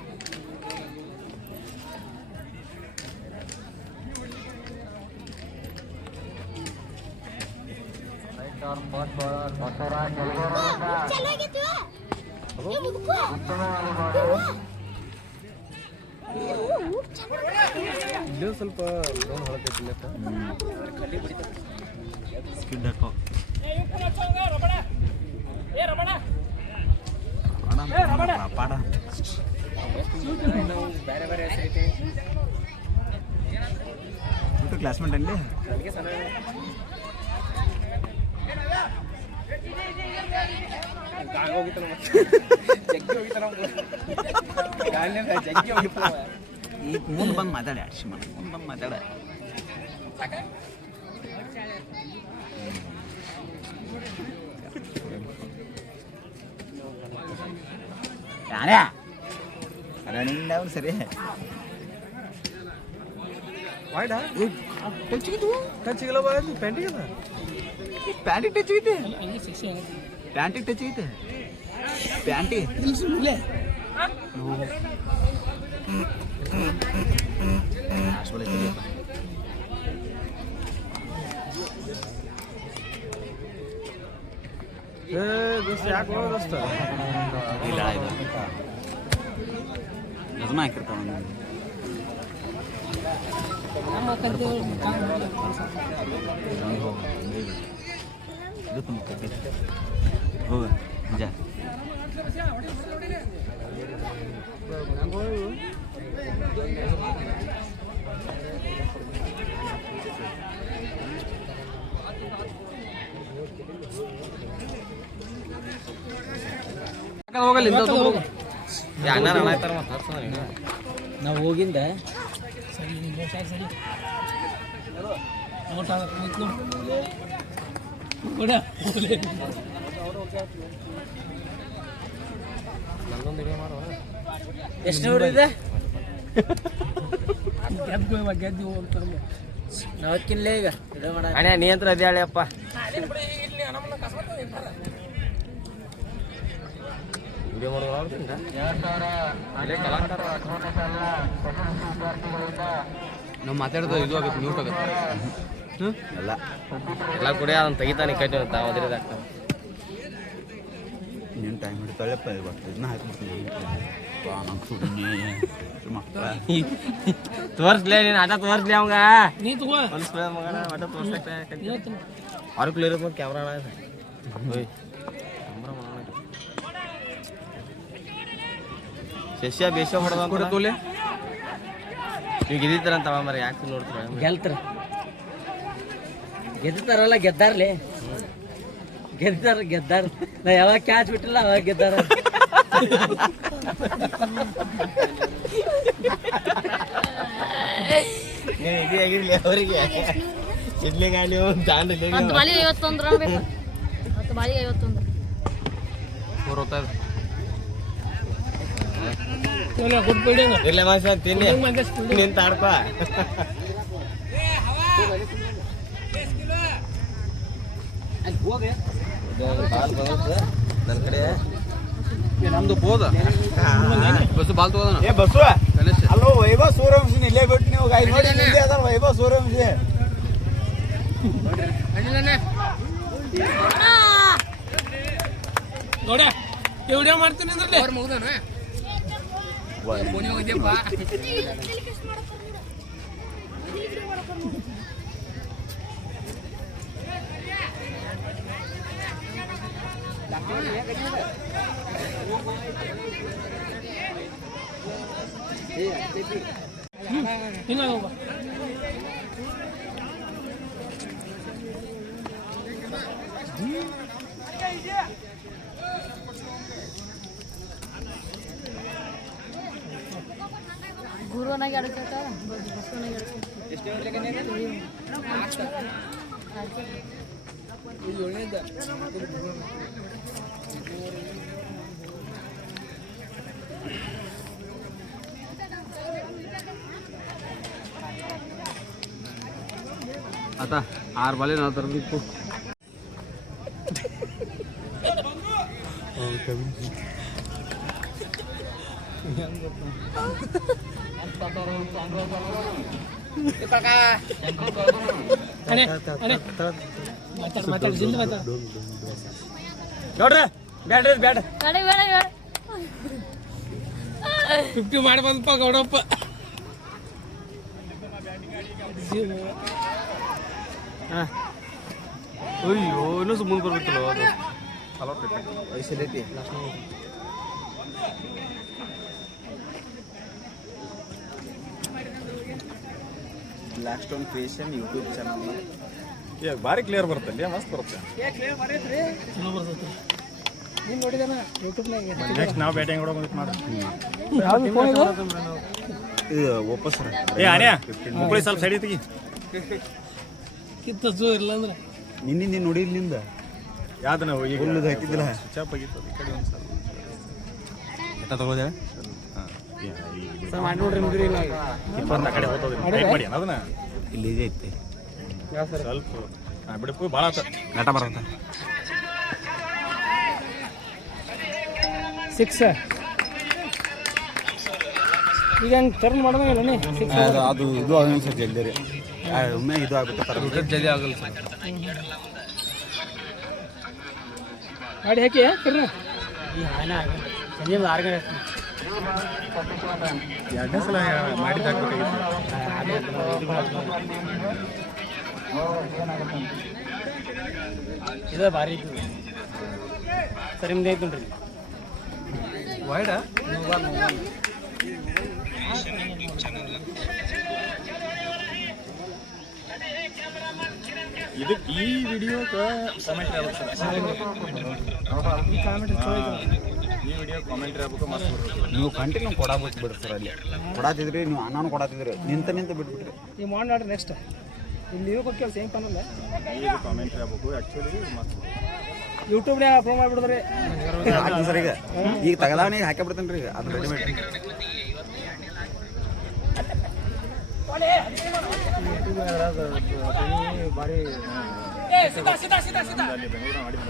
ಚಲೋ ಆಗೈತಿ ಇಲ್ಲೂ ಸ್ವಲ್ಪ ಲೋನ್ ಹೊಳತೈತಿ ಇಲ್ಲಕ್ಕ. ಸ್ಕಿಡ್ ಹಾಕೋ ಪಾಡ ಬೇರೆ ಬೇರೆ ಹೆಸರೈತಿ ಕ್ಲಾಸ್ಮೇಟ್ ಅಲ್ಲಿ ನನಗೆ ಸಣ್ಣ ಗಾಳಿ ಹೋಗಿತ್ತು ಜಗ್ಗಿ ಹೋಗಿತ್ತು ಗಾಳಿ ಜಗ್ಗಿ ಹೋಗಿತ್ತು ಈಗ ಮುಂದೆ ಬಂದು ಮಾತಾಡಿ ಅಶ್ಮನ್ ಮುಂದೆ ಬಂದು ಮಾತಾಡ ಯಾರೇ ರನ್ನಿಂಗ್ ಡೌನ್ ಸರಿ ವಾಯ್ಡಾ ಟಚ್ಗಿಲ್ಲ ಬಾ ಪೆಂಟಿಗಿಲ್ಲ ಪ್ಯಾಂಟಿಗೆ ಟಚ್ ಐತೆ ಪ್ಯಾಂಟಿಗೆ ಟಚ್ ಐತೆ ಪ್ಯಾಂಟಿ ದೋಸ್ತ ಯಾಕೆ ಹೋದ ದೋಸ್ತ ಇಲ್ಲ ಇದು ನಿಜಮ ಹಾಕಿರ್ತಾವ ಇದು ತುಂಬ ಹೋಗ ನಿಜ ಹೋಗಲ್ಲ ನಾವು ಹೋಗಿಂದ ಎಷ್ಟು ನೋಡಿದೆ ನಾವಕ್ಕಿನ್ಲೇ ಈಗ ಅಣ್ಣ ನೀ ಅಂತ ಅದೇ ಹೇಳಪ್ಪ ವಿಡಿಯೋ ನಾವು ಮಾತಾಡೋದು ಇದು ಆಗುತ್ತೆ ಮ್ಯೂಟ್ ಆಗುತ್ತೆ ಎಲ್ಲ ಎಲ್ಲ ಕೂಡ ಅದನ್ನ ತೆಗಿತಾನೆ ಕಟ್ಟಿ ತಾವು ಅದ್ರದಾಗ್ತಾವೆ ನೀನು ಟೈಮ್ ಹಿಡಿತಾಳೆಪ್ಪ ಇವತ್ತು ಇದನ್ನ ಹಾಕ್ಬಿಡ್ತೀನಿ ನಂಗೆ ಸುಮ್ಮನೆ ಮಕ್ಕಳ ತೋರಿಸ್ಲೇ ನೀನು ಆಟ ತೋರಿಸ್ಲಿ ಅವಂಗ ನೀ ತಗೋ ಮಗನ ಆಟ ತೋರ್ಸಕ್ಕೆ ಅವ್ರ ಕ್ಲಿಯರ್ ಇರ್ಬೋದು ಕ್ಯಾಮ್ರಾ ಶಸ್ಯ ಬೇಷ ಹೊಡೆದ ತೋಲೆ ನೀವು ಗೆದ್ದಿತ್ತಾರಂತ ಮರ ಯಾಕೆ ನೋಡ್ತೀರ ಗೆಲ್ತಾರ ಗೆದ್ದಾರಲ್ಲ ಗೆದ್ದಾರ್ಲಿ ಗೆದ್ದಾರ ನಾ ಯಾವಾಗ ಕ್ಯಾಚ್ ಬಿಟ್ಟಿಲ್ಲ ಅವಾಗ ಗೆದ್ದಾರ ಆಗಿರ್ಲಿ ಅವರಿಗೆ ಇಡ್ಲಿ ಗಾಳಿ ದಾಂಡ್ ಹತ್ತು ಬಾಳಿಗೆ 51 ರನ್ ಬೇಕು 10 ಬಾಳಿಗೆ 51 ಇಲ್ಲ ಮನುಷ್ಯ ತಿನ್ನಿ ನಿಂತ ಆಡ್ಪ ನನ್ನ ಕಡೆ ನಮ್ದು ಬೋದ ಬಸ್ಸು ಬಾಲ್ ತಗೋದ ಏ ಬಸ್ಸು ಅಲ್ಲೋ ವೈಭವ್ ಸೂರ್ಯವಂಶಿ ಇಲ್ಲೇ ಬಿಟ್ಟು ನೀವು ಗಾಡಿ ನೋಡಿ ಮುಂದೆ ಅದ ವೈಭವ್ ಸೂರ್ಯವಂಶಿ ನೋಡ ವಿಡಿಯೋ ಮಾಡ್ತೀನಿ ಅಂದ್ರೆ ಗುರುವನಾಗಿ ಆಡ್ಕೊಳ್ತಾರ ಬಸವನಾಗಿ आता 6 ಬಾಲೆ ನಾವು ತರಬೇಕು ನೋಡ್ರಿ ಬ್ಯಾಡ್ರಿ ಬ್ಯಾಡ ಬೇಡ ಬೇಡ ಬೇಡ 50 ಮಾಡಿ ಬಂದಪ್ಪ ಗೌಡಪ್ಪ. ಅಯ್ಯೋ ಇನ್ನೂ ಸುಮ್ಮನೆ ಬರ್ಬೇಕಲ್ಲ ಅದು ವಯಸ್ಸಲ್ಲೈತಿ Blackstone Creation YouTube channel ಭಾರಿ ಕ್ಲಿಯರ್ ಬರ್ತಲ್ಲ ಮಸ್ತ್ ಬರುತ್ತೆ. ನೀನು ನೋಡಿದಾನ ಯೂಟ್ಯೂಬ್ನಾಗ ನೆಕ್ಸ್ಟ್ ನಾವು ಬ್ಯಾಟಿಂಗ್ ಕೂಡ ಬಂದಿತ್ತು ಮಾಡಿ ಯಾವ್ದು ಫೋನ್ ಇದು ಇದು ವಾಪಸ್ ಏ ಆರ್ಯ ಮುಕ್ಕಳಿ ಸ್ವಲ್ಪ ಸೈಡ್ ತೆಗಿ. ಕಿತ್ತ ಜೋ ಇಲ್ಲ ಅಂದ್ರೆ ನಿನ್ನಿಂದ ನೋಡಿ ಇಲ್ಲಿಂದ ಯಾವ್ದು ನಾವು ಈಗ ಹುಲ್ಲುದು ಹಾಕಿದ್ದಿಲ್ಲ ಚಾಪ್ ಆಗಿತ್ತು ಈ ಕಡೆ ಒಂದು ಸಲ ಎತ್ತ ತಗೋದೆ ಸರ್ ಮಾಡಿ ನೋಡ್ರಿ ಮುಗಿರಿ ಇಲ್ಲ ಇಪ್ಪತ್ತು ಆ ಕಡೆ ಹೋಗ್ತದೆ ಟೈಟ್ ಮಾಡಿ ಅದನ್ನ ಇಲ್ಲಿ ಇದೆ ಐತಿ ಸ್ವಲ್ಪ ಬಿಡಪ್ಪು ಭಾಳ ಆತ ಆಟ ಬರುತ್ತೆ 6 ಈಗ ಹಂಗೆ ಟರ್ನ್ ಮಾಡೋದಂಗಿಲ್ಲ ನೀ 6 ಅದು ಇದು ಆಗಂಗೆ ಸರ್ ಜಲ್ದಿ ರೀ ಒಮ್ಮೆ ಇದು ಆಗುತ್ತೆ ಪರವಾಗಿಲ್ಲ ಜಲ್ದಿ ಆಗಲ್ಲ ಸರ್. ಗಾಡಿ ಹಾಕಿ ಕಿರ್ನ ಎರಡನೇ ಸಲ ಮಾಡಿದ್ದು ಇದು ಭಾರಿ ಐತಿ ಸರಿ ನಿಮ್ದು ಐತಿ ನೋಡ್ರಿ ವೈಡ ಇದಕ್ಕೆ ಈ ವಿಡಿಯೋಕ್ಕೆ ಕಾಮೆಂಟ್ರಿ ಆಗ್ಬೇಕು ಸರ್. ಈ ಕಾಮೆಂಟ್ ಈ ವಿಡಿಯೋ ಕಾಮೆಂಟ್ರಿ ಆಗ್ಬೇಕು ಮಸ್ತ್ ಬರ್ತದೆ. ನೀವು ಕಂಟಿನ್ಯೂ ಕೊಡಬೇಕು ಬಿಡ್ರಿ ಸರ್ ಅಲ್ಲಿ ಕೊಡಾತಿದ್ರಿ ನೀವು ನಾನು ಕೊಡಾತಿದ್ರಿ ನಿಂತ ಬಿಟ್ಬಿಟ್ರಿ ಈ ಮಾಡಿ ನೋಡ್ರಿ ನೆಕ್ಸ್ಟ್ ಇಲ್ಲಿ ಇವಾಗ ಹೋಗಿ ಸೇಮ್ ಕಾನಲ್ಲ ಈಗ ಕಾಮೆಂಟ್ರಿ ಆಗ್ಬೇಕು ಆ್ಯಕ್ಚುಲಿ ಮಸ್ತ್ ಯೂಟ್ಯೂಬ್ನಾಗ ಅಪ್ಲೋಡ್ ಮಾಡಿಬಿಡಿದ್ರಿ ಹಾಕ್ತೀನಿ ಸರ್ ಈಗ ತಗದಾವನಿಗೆ ಹಾಕಿ ಬಿಡ್ತೇನೆ ರೀ ಅದು ರೆಡಿಮೇಡ್ ಭಾರಿ ಅಲ್ಲಿ ಬೆಂಗಳೂರು ಮಾಡಿದ್ದು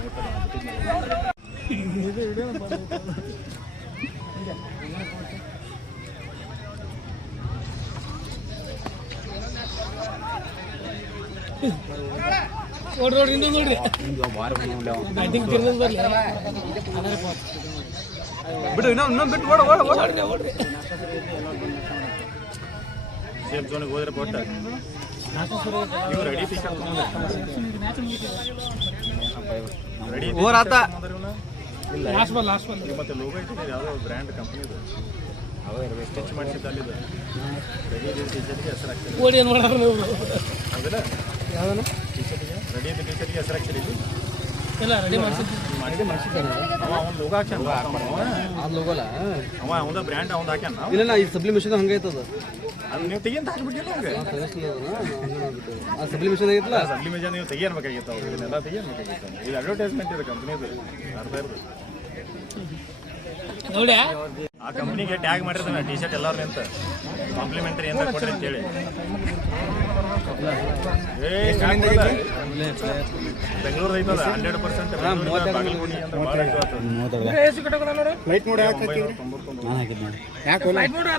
ನೋಡ್ರಿ ನೋಡ್ರಿ ಇನ್ನೂ ನೋಡ್ರಿ ಬ್ಯಾಟಿಂಗ್ ತಿರ್ನದ್ ಬರ್ಲಿ ಬಿಡು ಇನ್ನೊಂದು ಬಿಟ್ಟು ಓಡ್ರಿ ಸೇಫ್ ಝೋನಿಗೆ ಹೋದ್ರೆ ಕೊಟ್ಟ ನೀವು ರೆಡಿ ರೆಡಿ ಓವರ್ ಆತ ಲಾಸ್ಟ್ ಬಾಲ್ ಮತ್ತೆ ಲೋಗೋ ಇಟ್ಟಿದ್ದೀರಿ ಯಾವುದೋ ಬ್ರ್ಯಾಂಡ್ ಕಂಪ್ನಿದು ಅವೇ ಸ್ಟಿಚ್ ಮಾಡಿಸಿದ್ದು ಅಲ್ಲಿದೆ ರೆಡಿ ಟಿ ಶರ್ಟ್ಗೆ ಹೆಸರು ಹಾಕ್ತೀರಿ ಓಡಿ ಏನು ಮಾಡೋರು ನೀವು ಹೌದಿಲ್ಲ ಯಾವ್ದನ ಟಿ ಶರ್ಟ್ಗೆ ರೆಡಿ ಟಿ ಶರ್ಟ್ಗೆ ಹೆಸರು ಹಾಕ್ತೀರಿ ಇಲ್ಲ ರೆಡಿ ಮಾಡಿಸಿದ್ದಾರೆ ಅವ ಅವ್ನು ಲೋಗೋ ಹಾಕ್ಯಾನ ಅದು ಲೋಗೋಲ್ಲ ಅವ ಅವಂದ ಬ್ರ್ಯಾಂಡ್ ಅವ್ನು ಹಾಕ್ಯಾನ ಇಲ್ಲ ಈ ಸಬ್ಲಿಮೇಷನ್ ಹಂಗೆ ಐತದ ಅದು ನೀವು ತೆಗಿಯಂತ ಹಾಕ್ಬಿಟ್ಟಿಲ್ಲ ಹಂಗೆ ಆ ಸಬ್ಲಿಮೇಷನ್ ಐತಲ್ಲ ಅಲ್ಲಿ ಮೇಜ ನೀವು ತೆಗಿಯನ್ಬೇಕಾಗಿತ್ತು ಅವ್ರು ಇದನ್ನೆಲ್ಲ ತೆಗಿಯನ್ಬೇಕಾಗಿತ್ತು ಇದು ಅಡ್ವರ್ಟೈಸ್ಮೆಂಟ್ ಇದೆ ಕಂಪ್ನಿದು ಅರ್ಧ ಇರೋದು ನೋಡಿ ಆ ಕಂಪ್ನಿಗೆ ಟ್ಯಾಗ್ ಮಾಡಿರ್ತಾನೆ ಟಿ ಶರ್ಟ್ ಎಲ್ಲರೂ ಅಂತ ಕಾಂಪ್ಲಿಮೆಂಟರಿ ಅಂತ ಕೊಡ್ರಿ ಅಂತೇಳಿ ಬೆಂಗಳೂರು ಐತದ 100% ಬಾಗಲಕೋಟೆ ಅಂದ್ರೆ ಭಾಳ ಲೈಟ್ ನೋಡಿ ನಾನು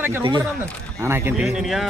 ಹಾಕಿದ್ ನೋಡಿ ನಾನು ಹಾಕಿದ್ದೀನಿ